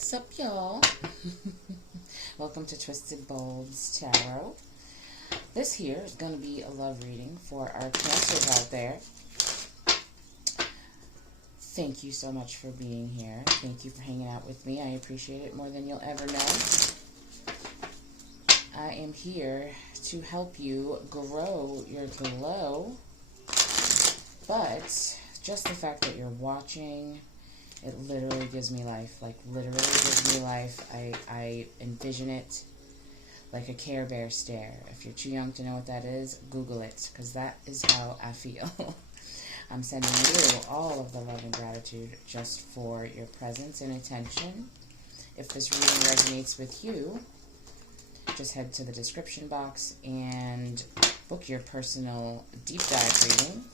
What's up, y'all? Welcome to Twisted Bulbs Tarot. This here is going to be a love reading for our Cancers out there. Thank you so much for being here. Thank you for hanging out with me. I appreciate it more than you'll ever know. I am here to help you grow your glow, but just the fact that you're watching, it literally gives me life. Like, literally gives me life. I envision it like a Care Bear stare. If you're too young to know what that is, Google it, because that is how I feel. I'm sending you all of the love and gratitude just for your presence and attention. If this reading resonates with you, just head to the description box and book your personal deep dive reading,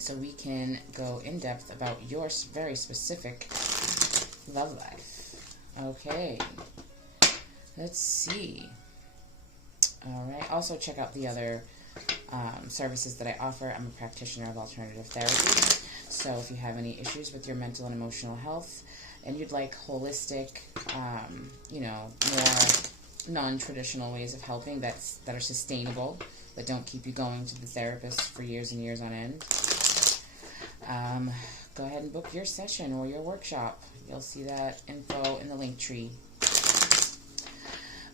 so we can go in depth about your very specific love life. Okay, let's see. All right, also check out the other services that I offer. I'm a practitioner of alternative therapy, so if you have any issues with your mental and emotional health and you'd like holistic, more non-traditional ways of helping that are sustainable, that don't keep you going to the therapist for years and years on end, go ahead and book your session or your workshop. You'll see that info in the link tree.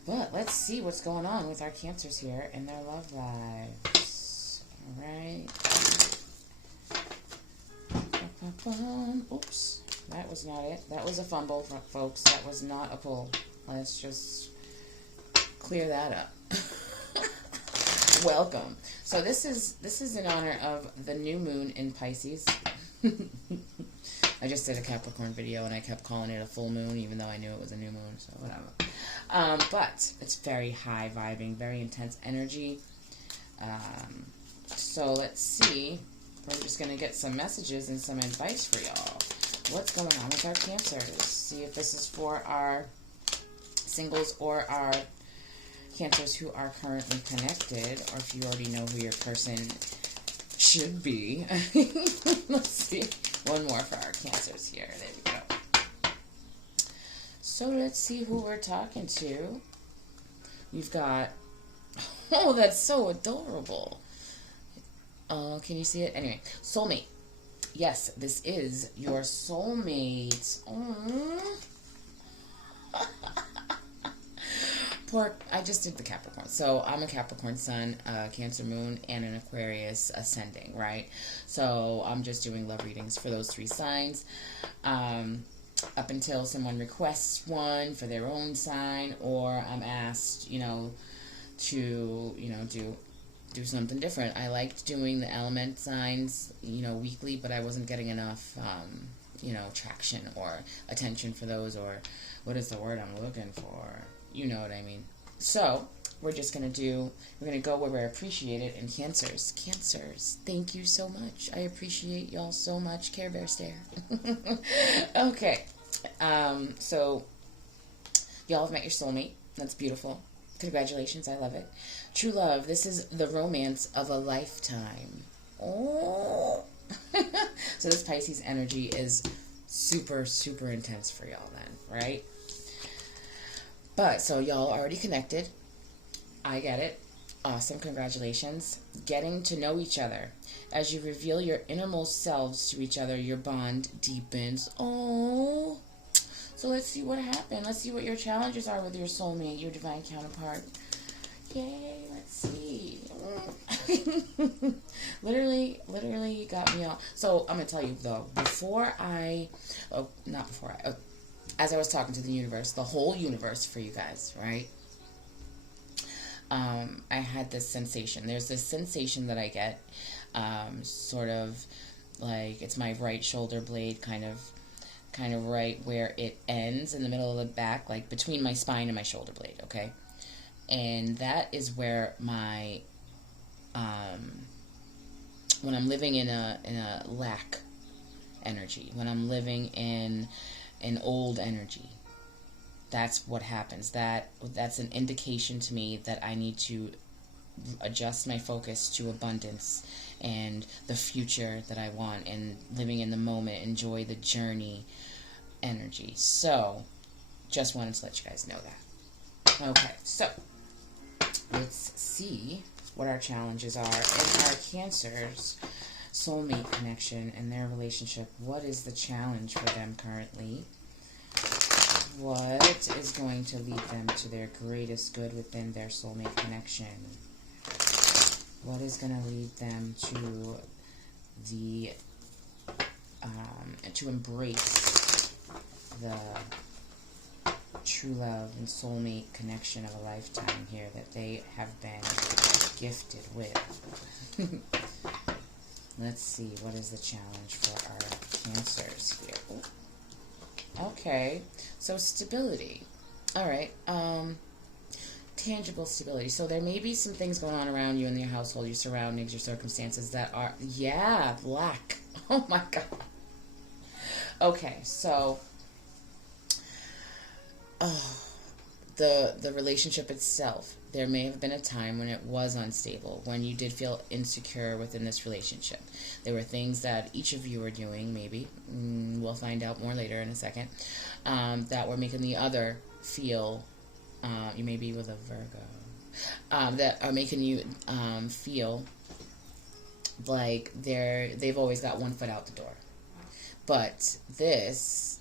But let's see what's going on with our Cancers here in their love lives. All right. Oops. That was not it. That was a fumble, folks. That was not a pull. Let's just clear that up. Welcome. So this is in honor of the new moon in Pisces. I just did a Capricorn video and I kept calling it a full moon, even though I knew it was a new moon, so whatever. But it's very high vibing, very intense energy. So let's see. We're just going to get some messages and some advice for y'all. What's going on with our Cancers? See if this is for our singles or our Cancers who are currently connected, or if you already know who your person should be. Let's see. One more for our Cancers here. There we go. So let's see who we're talking to. We've got... Oh, that's so adorable. Can you see it? Anyway, soulmate. Yes, this is your soulmate. I just did the Capricorn. So I'm a Capricorn sun, Cancer moon, and an Aquarius ascending, right? So I'm just doing love readings for those three signs. Up until someone requests one for their own sign, or I'm asked, to, do something different. I liked doing the element signs, weekly, but I wasn't getting enough, traction or attention for those, or what is the word I'm looking for? You know what I mean. So, we're going to go where we're appreciated in Cancers. Cancers, thank you so much. I appreciate y'all so much. Care Bear stare. Okay. So, y'all have met your soulmate. That's beautiful. Congratulations. I love it. True love. This is the romance of a lifetime. Oh. So this Pisces energy is super, super intense for y'all then, right? But, so y'all already connected. I get it. Awesome. Congratulations. Getting to know each other. As you reveal your innermost selves to each other, your bond deepens. Oh. So let's see what happened. Let's see what your challenges are with your soulmate, your divine counterpart. Yay. Let's see. Literally got me all. So I'm going to tell you, though, as I was talking to the universe, the whole universe for you guys, right? I had this sensation. There's this sensation that I get, sort of like it's my right shoulder blade, kind of right where it ends in the middle of the back, like between my spine and my shoulder blade, okay? And that is where my, when I'm living in a lack energy, when I'm living in an old energy, that's what happens. That's an indication to me that I need to adjust my focus to abundance and the future that I want, and living in the moment, enjoy the journey, energy. So, just wanted to let you guys know that. Okay, so let's see what our challenges are in our Cancer's soulmate connection and their relationship. What is the challenge for them currently? What is going to lead them to their greatest good within their soulmate connection? What is going to lead them to the to embrace the true love and soulmate connection of a lifetime here that they have been gifted with? Let's see, what is the challenge for our Cancers here? Ooh. Okay, so stability. All right, tangible stability. So there may be some things going on around you in your household, your surroundings, your circumstances that are, yeah, lack. Oh my God. Okay, so the relationship itself, there may have been a time when it was unstable, when you did feel insecure within this relationship. There were things that each of you were doing, maybe, we'll find out more later in a second, that were making the other feel, you may be with a Virgo, that are making you feel like they've always got one foot out the door. But this,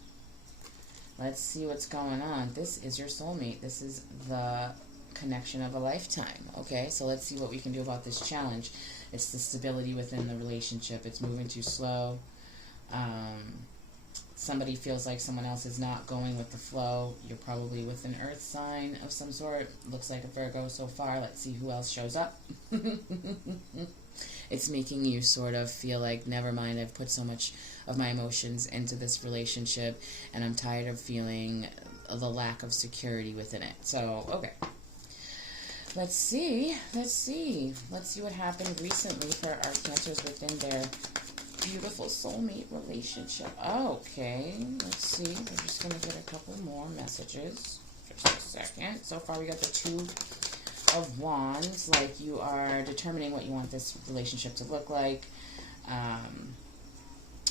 let's see what's going on. This is your soulmate. This is the connection of a lifetime. Okay, so let's see what we can do about this challenge. It's the stability within the relationship. It's moving too slow. Somebody feels like someone else is not going with the flow. You're probably with an earth sign of some sort. Looks like a Virgo so far. Let's see who else shows up. It's making you sort of feel like, never mind, I've put so much of my emotions into this relationship, and I'm tired of feeling the lack of security within it. So, okay. Let's see what happened recently for our Cancers within their beautiful soulmate relationship. Okay, let's see. We're just going to get a couple more messages. Just a second. So far we got the Two of Wands, like you are determining what you want this relationship to look like.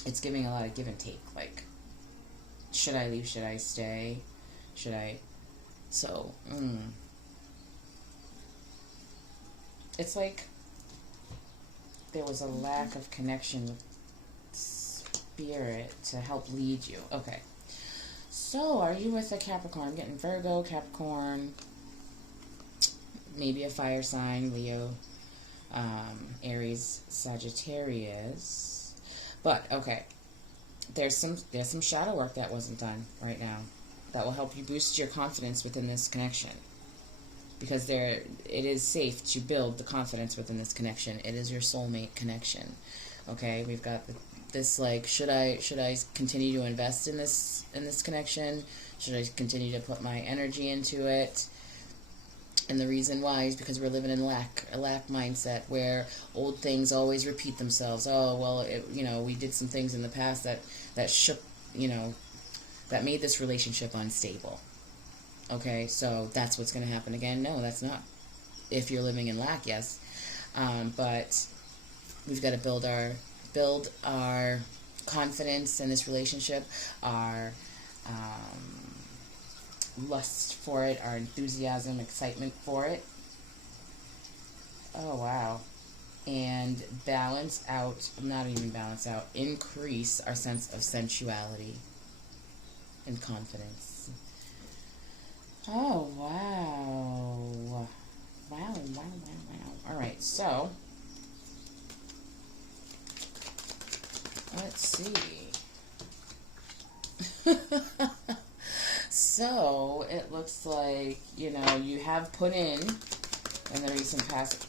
It's giving a lot of give and take, like, should I leave, should I stay, should I, so, it's like there was a lack of connection with spirit to help lead you. Okay, so are you with a Capricorn? I'm getting Virgo, Capricorn, maybe a fire sign, Leo, Aries, Sagittarius. But okay, there's some shadow work that wasn't done right now that will help you boost your confidence within this connection, because it is safe to build the confidence within this connection. It is your soulmate connection. Okay, we've got this, like, should I continue to invest in this connection? Should I continue to put my energy into it? And the reason why is because we're living in a lack mindset where old things always repeat themselves. Oh, well, we did some things in the past that shook, that made this relationship unstable. Okay, so that's what's going to happen again? No, that's not. If you're living in lack, yes. But we've got to build our confidence in this relationship, our lust for it, our enthusiasm, excitement for it. Oh, wow. And increase our sense of sensuality and confidence. Oh, wow. Wow. All right, so let's see. So it looks like, you have put in the recent past,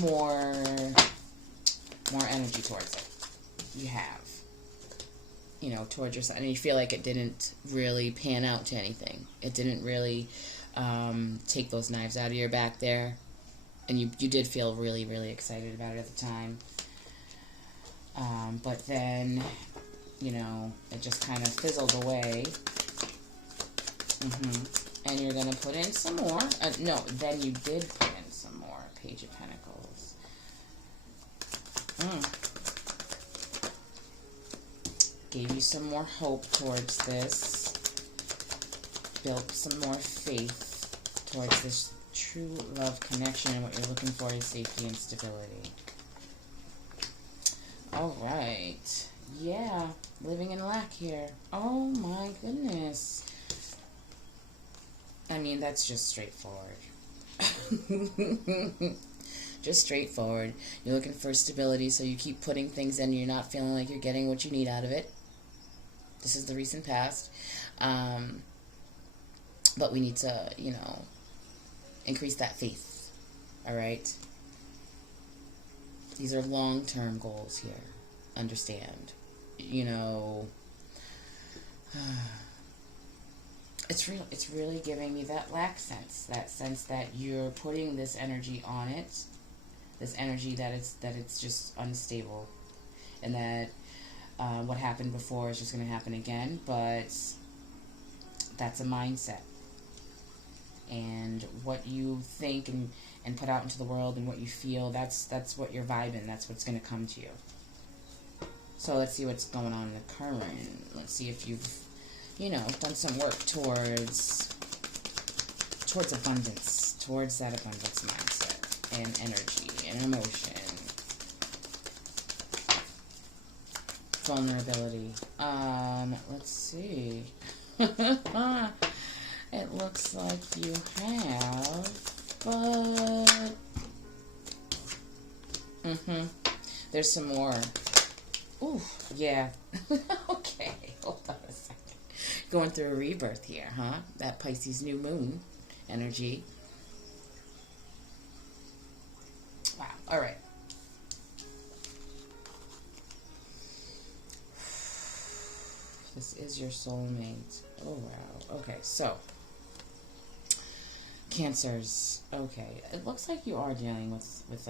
more energy towards it. You have, towards yourself, and you feel like it didn't really pan out to anything. It didn't really take those knives out of your back there, and you did feel really, really excited about it at the time. But then, it just kind of fizzled away. And you're going to put in some more. Then you did put in some more. Page of Pentacles. gave you some more hope towards this, built some more faith towards this true love connection, and what you're looking for is safety and stability. All right. Yeah, living in lack here. Oh my goodness. I mean, that's just straightforward. Just straightforward. You're looking for stability, so you keep putting things in, you're not feeling like you're getting what you need out of it. This is the recent past. But we need to, you know, increase that faith. All right? These are long-term goals here. Understand. You know, it's really giving me that lack sense. That sense that you're putting this energy on it. This energy that it's just unstable. And that what happened before is just going to happen again. But that's a mindset. And what you think and put out into the world and what you feel, that's what you're vibing. That's what's going to come to you. So let's see what's going on in the current. Let's see if you've, you know, done some work towards abundance, towards that abundance mindset and energy and emotion. Vulnerability. Let's see. It looks like you have, but there's some more. Ooh, yeah. Okay, hold on a second. Going through a rebirth here, huh? That Pisces new moon energy. Wow, all right. This is your soulmate. Oh, wow. Okay, so Cancers. Okay, it looks like you are dealing with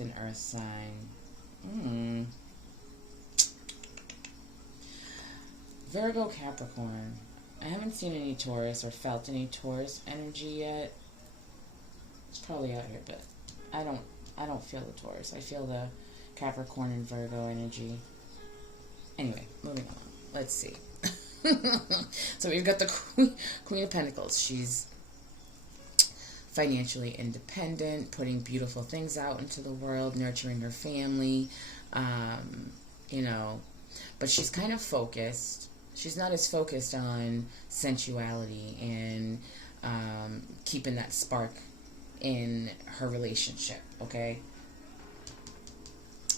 an earth sign. Virgo, Capricorn. I haven't seen any Taurus or felt any Taurus energy yet. It's probably out here, but I don't feel the Taurus. I feel the Capricorn and Virgo energy. Anyway, moving on. Let's see. So we've got the Queen of Pentacles. She's financially independent, putting beautiful things out into the world, nurturing her family, you know, but she's kind of focused. She's not as focused on sensuality and keeping that spark in her relationship, okay?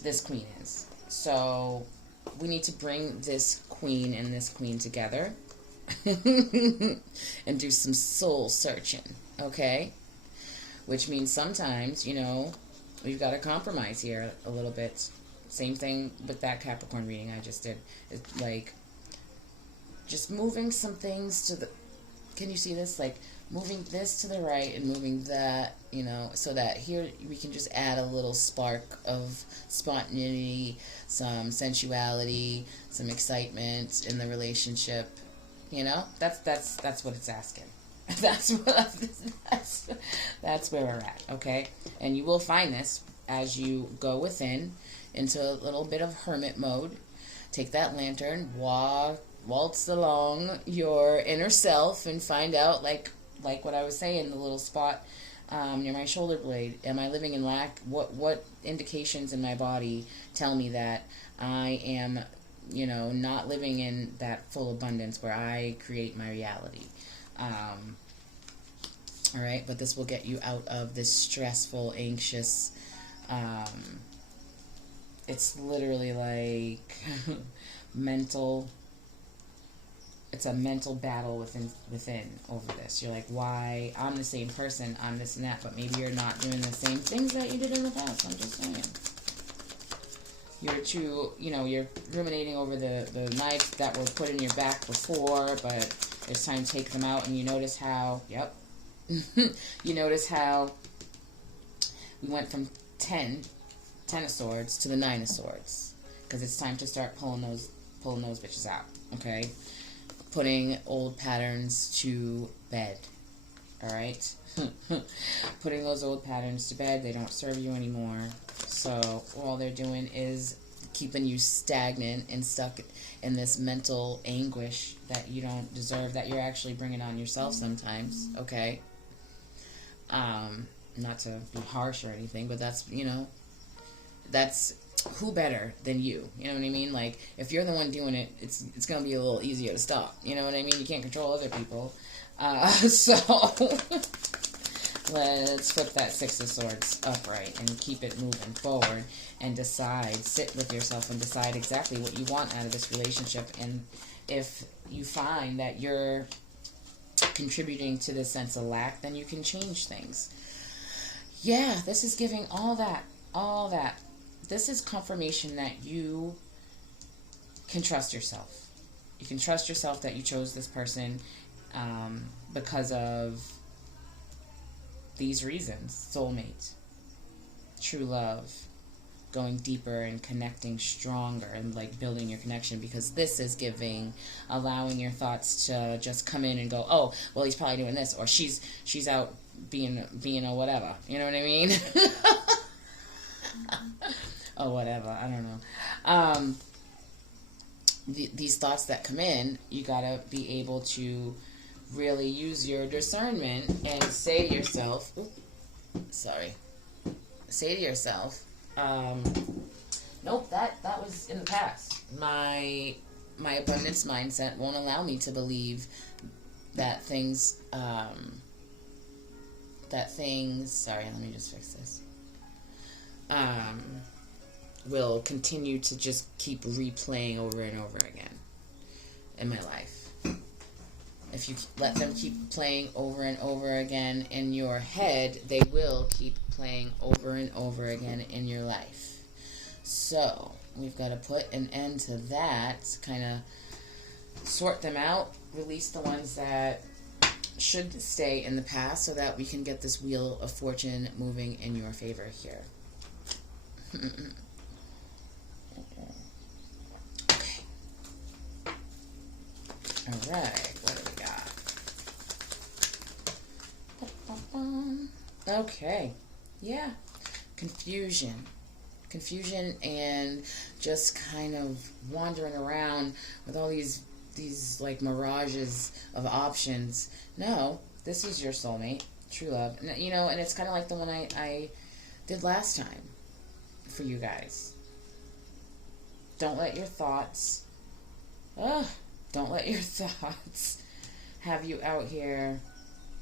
This queen is. So we need to bring this queen and this queen together and do some soul searching, okay? Which means sometimes, you know, we've got to compromise here a little bit. Same thing with that Capricorn reading I just did. It's like just moving some things to the... Can you see this? Like moving this to the right and moving that, you know, so that here we can just add a little spark of spontaneity, some sensuality, some excitement in the relationship. You know, that's what it's asking. That's where we're at, okay? And you will find this as you go within into a little bit of hermit mode. Take that lantern, waltz along your inner self and find out, like what I was saying, the little spot near my shoulder blade. Am I living in lack? What indications in my body tell me that I am, you know, not living in that full abundance where I create my reality? All right, but this will get you out of this stressful, anxious, it's literally like it's a mental battle within over this. You're like, why? I'm the same person, I'm this and that, but maybe you're not doing the same things that you did in the past. I'm just saying. You're ruminating over the knives that were put in your back before, but it's time to take them out, and you notice how, you notice how we went from 10 of swords to the 9 of swords, because it's time to start pulling those bitches out, okay? Putting old patterns to bed, all right? Putting those old patterns to bed. They don't serve you anymore. So all they're doing is keeping you stagnant and stuck in this mental anguish that you don't deserve, that you're actually bringing on yourself sometimes, okay? Not to be harsh or anything, but that's, that's who better than you? You know what I mean? Like, if you're the one doing it, it's going to be a little easier to stop. You know what I mean? You can't control other people. So, let's flip that Six of Swords upright and keep it moving forward and decide, sit with yourself and decide exactly what you want out of this relationship. And if you find that you're contributing to this sense of lack, then you can change things. Yeah, this is giving all that. This is confirmation that you can trust yourself. You can trust yourself that you chose this person because of these reasons. Soulmate, true love, going deeper and connecting stronger and like building your connection, because this is giving, allowing your thoughts to just come in and go, oh, well, he's probably doing this, or she's out being a whatever. You know what I mean? Oh, whatever. I don't know. These thoughts that come in, you gotta be able to really use your discernment and say to yourself, say to yourself, nope, that was in the past. My abundance mindset won't allow me to believe that things, sorry, let me just fix this, will continue to just keep replaying over and over again in my life. If you let them keep playing over and over again in your head, they will keep playing over and over again in your life. So, we've got to put an end to that, kind of sort them out, release the ones that should stay in the past so that we can get this wheel of fortune moving in your favor here. Okay. All right. What do we got? Okay. Yeah. Confusion and just kind of wandering around with all these like mirages of options. No, this is your soulmate, true love. And, and it's kind of like the one I did last time for you guys. Don't let your thoughts have you out here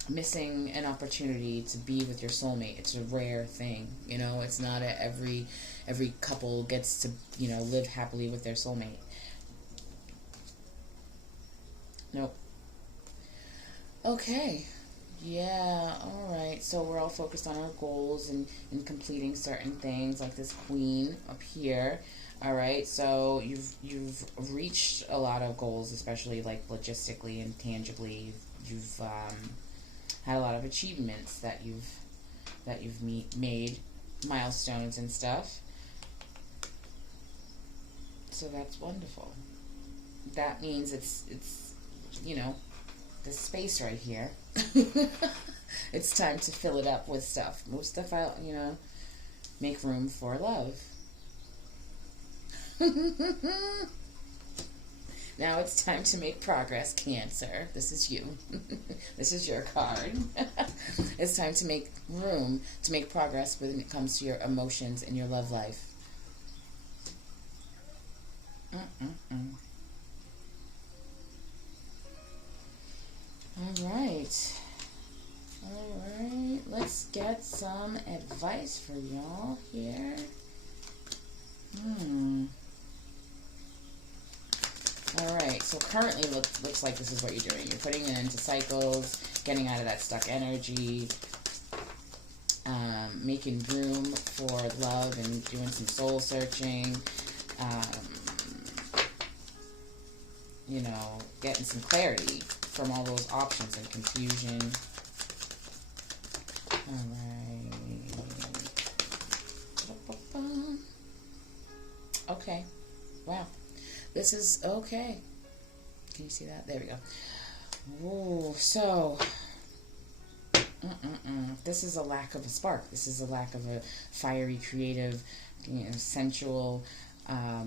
missing an opportunity to be with your soulmate. It's a rare thing, it's not every couple gets to, live happily with their soulmate. Nope. Okay. Yeah, alright. So we're all focused on our goals and completing certain things, like this queen up here. Alright, so you've reached a lot of goals, especially like logistically and tangibly. You've had a lot of achievements that you've made, milestones and stuff. So that's wonderful. That means it's this space right here. It's time to fill it up with stuff. Move stuff out, make room for love. Now it's time to make progress, Cancer. This is you. This is your card. It's time to make room to make progress when it comes to your emotions and your love life. Alright, let's get some advice for y'all here. Alright, so currently looks like this is what you're doing. You're putting it into cycles, getting out of that stuck energy, making room for love and doing some soul searching, getting some clarity from all those options and confusion. Alright. Okay. Wow. This is okay. Can you see that? There we go. Whoa. So, this is a lack of a spark. This is a lack of a fiery, creative, sensual,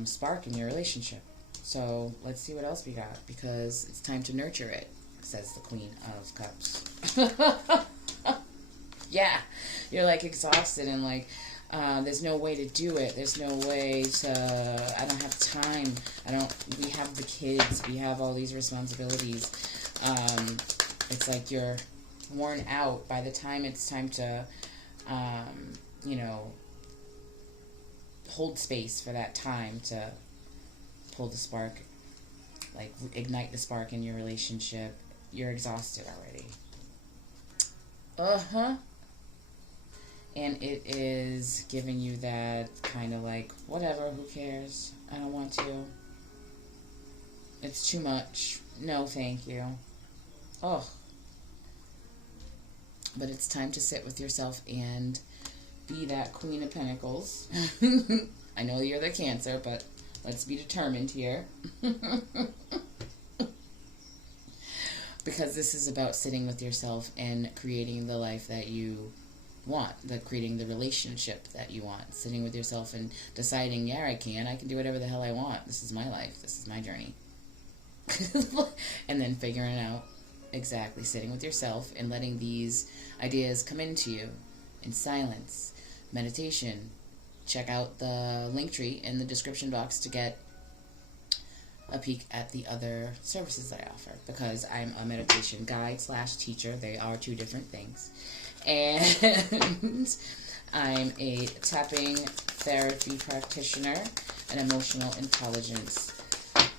spark in your relationship. So let's see what else we got, because it's time to nurture it, says the Queen of Cups. Yeah, you're like exhausted and like there's no way to do it. There's no way to, I don't have time. We have the kids. We have all these responsibilities. It's like you're worn out by the time it's time to, you know, hold space for that time to pull the spark, like ignite the spark in your relationship. You're exhausted already. And it is giving you that kind of like, whatever, who cares? I don't want to. It's too much. No, thank you. Oh. But it's time to sit with yourself and be that Queen of Pentacles. I know you're the Cancer, but let's be determined here. Because this is about sitting with yourself and creating the life that you want, creating the relationship that you want, sitting with yourself and deciding, yeah, I can do whatever the hell I want. This is my life. This is my journey. And then figuring out exactly, sitting with yourself and letting these ideas come into you in silence, meditation. Check out the link tree in the description box to get a peek at the other services I offer, because I'm a meditation guide / teacher. They are two different things. And I'm a tapping therapy practitioner, an emotional intelligence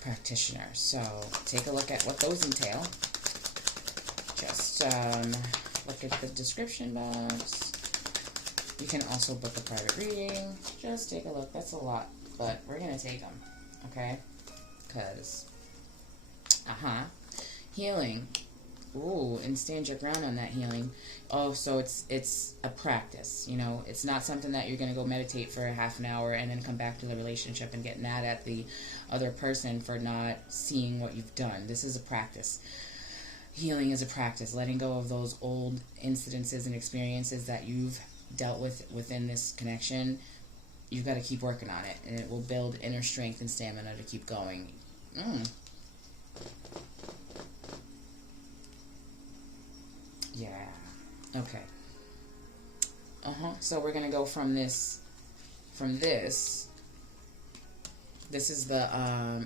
practitioner. So take a look at what those entail. Just look at the description box. You can also book a private reading. Just take a look. That's a lot, but we're going to take them, okay? Because, healing. Ooh, and stand your ground on that healing. Oh, so it's a practice, you know. It's not something that you're going to go meditate for a half an hour and then come back to the relationship and get mad at the other person for not seeing what you've done. This is a practice. Healing is a practice. Letting go of those old incidences and experiences that you've dealt with within this connection. You've got to keep working on it, and it will build inner strength and stamina to keep going. Yeah. Okay. So we're gonna go from this. This is the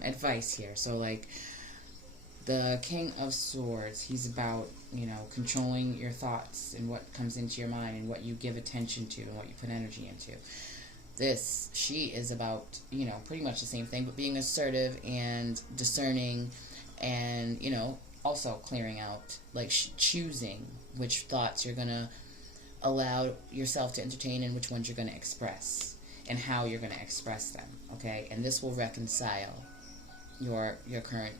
advice here. So like the King of Swords, he's about, you know, controlling your thoughts and what comes into your mind and what you give attention to and what you put energy into. She is about, you know, pretty much the same thing, but being assertive and discerning and, you know, also clearing out, like choosing which thoughts you're going to allow yourself to entertain and which ones you're going to express and how you're going to express them, okay? And this will reconcile your current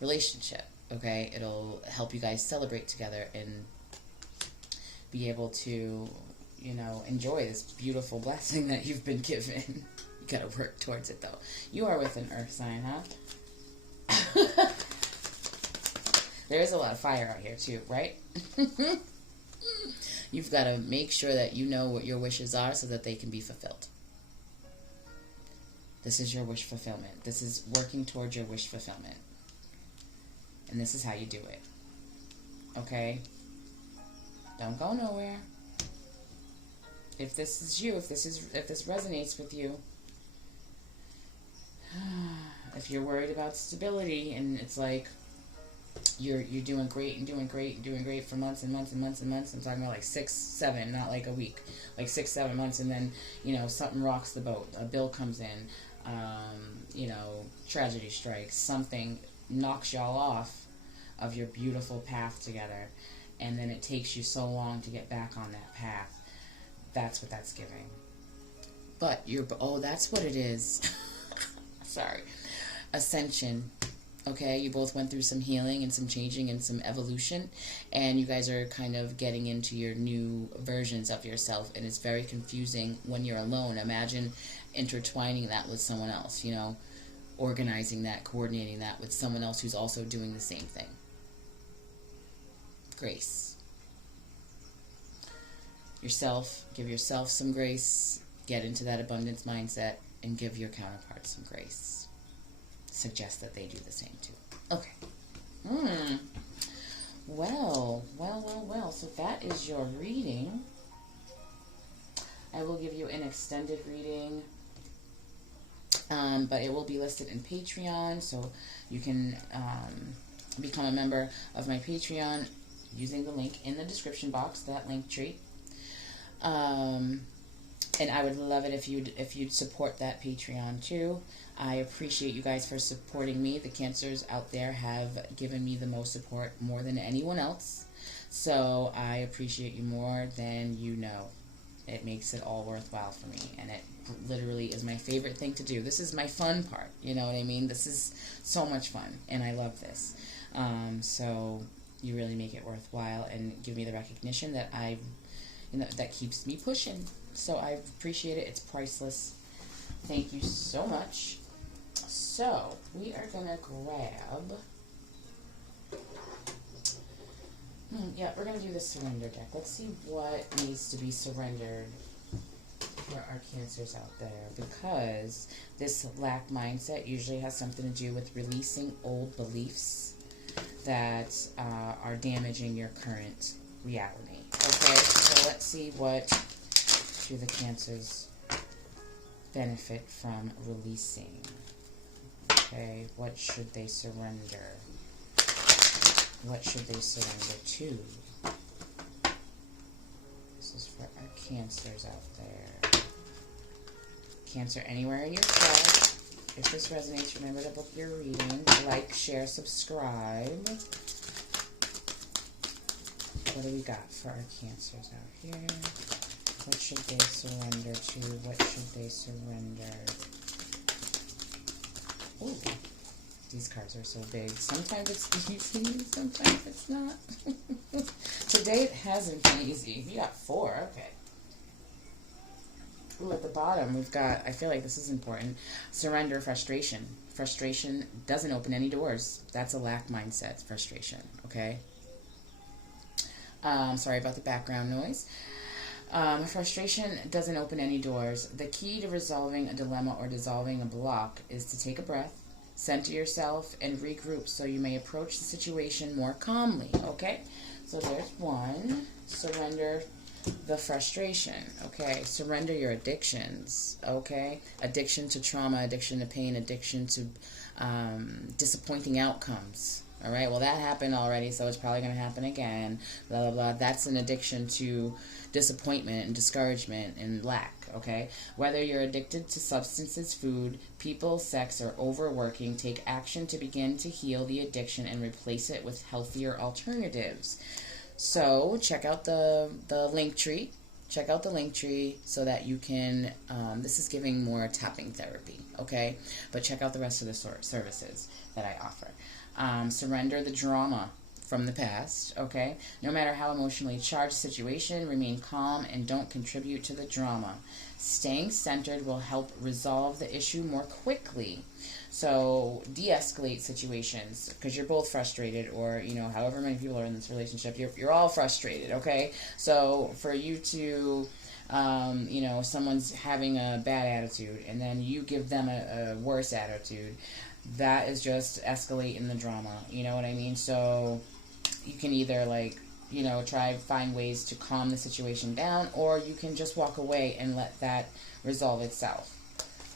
relationship, okay? It'll help you guys celebrate together and be able to, you know, enjoy this beautiful blessing that you've been given. You gotta work towards it, though. You are with an earth sign, huh? There is a lot of fire out here, too, right? You've got to make sure that you know what your wishes are so that they can be fulfilled. This is your wish fulfillment. This is working towards your wish fulfillment. And this is how you do it. Okay? Don't go nowhere. If this is you, if this resonates with you, if you're worried about stability and it's like you're doing great and doing great and doing great for months and months and months and months, I'm talking about like 6, 7, not like a week, like 6, 7 months, and then, you know, something rocks the boat, a bill comes in, you know, tragedy strikes, something knocks y'all off of your beautiful path together, and then it takes you so long to get back on that path. That's what that's giving. But that's what it is. Sorry. Ascension. Okay, you both went through some healing and some changing and some evolution, and you guys are kind of getting into your new versions of yourself, and it's very confusing when you're alone. Imagine intertwining that with someone else, you know, organizing that, coordinating that with someone else who's also doing the same thing. Grace. Give yourself some grace, get into that abundance mindset, and give your counterpart some grace. Suggest that they do the same too. Okay. Well. So that is your reading. I will give you an extended reading, but it will be listed in Patreon, so you can become a member of my Patreon using the link in the description box, that link tree. And I would love it if you'd support that Patreon too. I appreciate you guys for supporting me. The Cancers out there have given me the most support, more than anyone else. So I appreciate you more than you know. It makes it all worthwhile for me, and it literally is my favorite thing to do. This is my fun part, you know what I mean? This is so much fun, and I love this. So you really make it worthwhile and give me the recognition that that keeps me pushing. So I appreciate it. It's priceless. Thank you so much. So we are gonna grab. We're gonna do the surrender deck. Let's see what needs to be surrendered for our Cancers out there, because this lack mindset usually has something to do with releasing old beliefs that are damaging your current reality. Okay, so let's see what do the Cancers benefit from releasing. Okay, what should they surrender? What should they surrender to? This is for our Cancers out there. Cancer, anywhere in your chart. If this resonates, remember to book your reading. Like, share, subscribe. What do we got for our Cancers out here? What should they surrender to? What should they surrender? Ooh. These cards are so big. Sometimes it's easy, sometimes it's not. Today it hasn't been easy. You got 4, okay. Ooh, at the bottom we've got, I feel like this is important, surrender, frustration. Frustration doesn't open any doors. That's a lack mindset, frustration, okay? Sorry about the background noise. Frustration doesn't open any doors. The key to resolving a dilemma or dissolving a block is to take a breath, center yourself, and regroup so you may approach the situation more calmly, okay? So there's one. Surrender the frustration, okay? Surrender your addictions, okay? Addiction to trauma, addiction to pain, addiction to disappointing outcomes, all right? Well, that happened already, so it's probably going to happen again, blah, blah, blah. That's an addiction to disappointment and discouragement and lack, okay? Whether you're addicted to substances, food, people, sex, or overworking, take action to begin to heal the addiction and replace it with healthier alternatives. So check out the link tree. Check out the link tree so that you can, this is giving more tapping therapy, okay? But check out the rest of the services that I offer. Surrender the drama from the past, okay? No matter how emotionally charged the situation, remain calm and don't contribute to the drama. Staying centered will help resolve the issue more quickly. So de-escalate situations because you're both frustrated, or, you know, however many people are in this relationship, you're all frustrated, okay? So for you to, you know, someone's having a bad attitude and then you give them a worse attitude, that is just escalating the drama, you know what I mean? So you can either, like, you know, find ways to calm the situation down, or you can just walk away and let that resolve itself.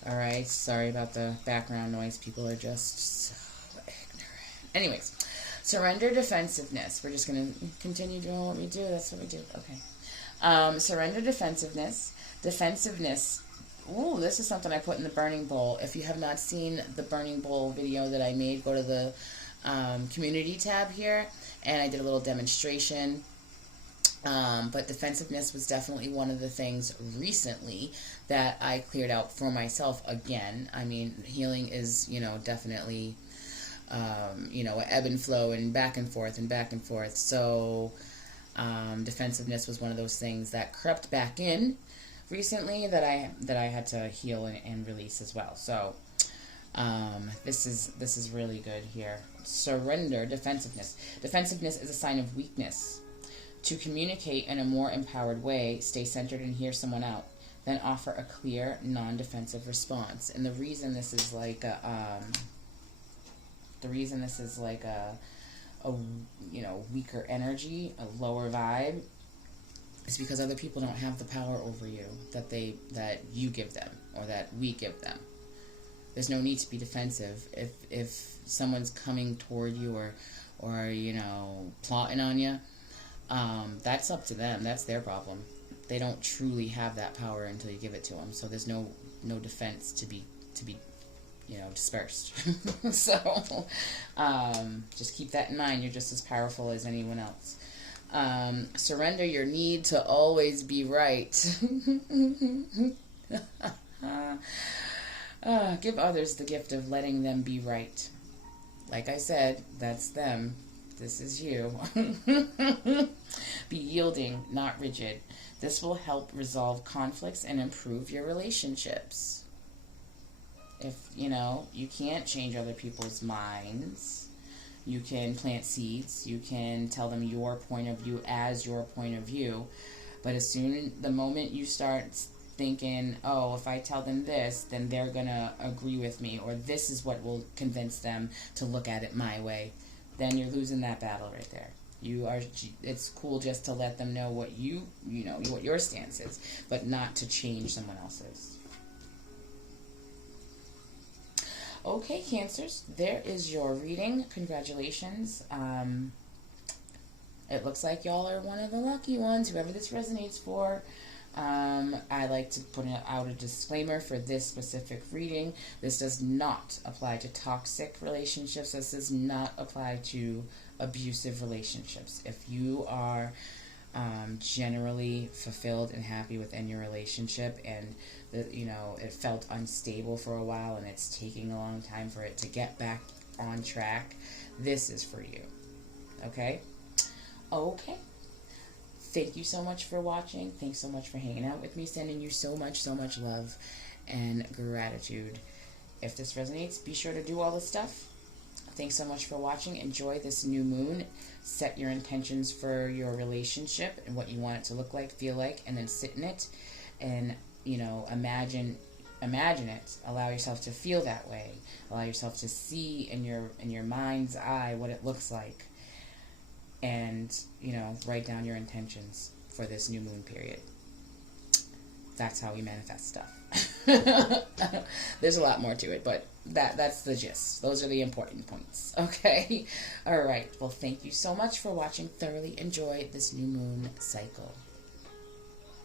All right, sorry about the background noise. People are just so ignorant. Anyways, surrender defensiveness. We're just going to continue doing what we do. That's what we do. Okay. Surrender defensiveness. Defensiveness. Ooh, this is something I put in the burning bowl. If you have not seen the burning bowl video that I made, go to the community tab here, and I did a little demonstration. But defensiveness was definitely one of the things recently that I cleared out for myself again. I mean, healing is, you know, definitely, you know, ebb and flow and back and forth and back and forth. So defensiveness was one of those things that crept back in recently that I had to heal and release as well. So this is really good here. Surrender defensiveness. Defensiveness is a sign of weakness. To communicate in a more empowered way, stay centered and hear someone out. then offer a clear, non-defensive response. And the reason this is like a, you know, weaker energy, a lower vibe, is because other people don't have the power over you that you give them, or that we give them. There's no need to be defensive. If someone's coming toward you or you know, plotting on you, that's up to them. That's their problem. They don't truly have that power until you give it to them. So there's no defense to be you know, dispersed. So just keep that in mind. You're just as powerful as anyone else. Surrender your need to always be right. Give others the gift of letting them be right. Like I said, that's them. This is you. Be yielding, not rigid. This will help resolve conflicts and improve your relationships. If, you know, you can't change other people's minds, you can plant seeds, you can tell them your point of view as your point of view, but the moment you start thinking, oh, if I tell them this, then they're going to agree with me, or this is what will convince them to look at it my way, then you're losing that battle right there. It's cool just to let them know what you know, what your stance is, but not to change someone else's. Okay, Cancers, there is your reading. Congratulations. It looks like y'all are one of the lucky ones, whoever this resonates for. I like to put out a disclaimer for this specific reading. This does not apply to toxic relationships. This does not apply to abusive relationships. If you are generally fulfilled and happy within your relationship, and you know, it felt unstable for a while and it's taking a long time for it to get back on track, this is for you. Okay? Okay. Thank you so much for watching. Thanks so much for hanging out with me. Sending you so much love and gratitude. If this resonates, be sure to do all the stuff. Thanks so much for watching. Enjoy this new moon. Set your intentions for your relationship and what you want it to look like, feel like, and then sit in it. And, you know, imagine it. Allow yourself to feel that way. Allow yourself to see in your mind's eye what it looks like. And, you know, write down your intentions for this new moon period. That's how we manifest stuff. There's a lot more to it, but that's the gist. Those are the important points. Okay? All right. Well, thank you so much for watching. Thoroughly enjoy this new moon cycle.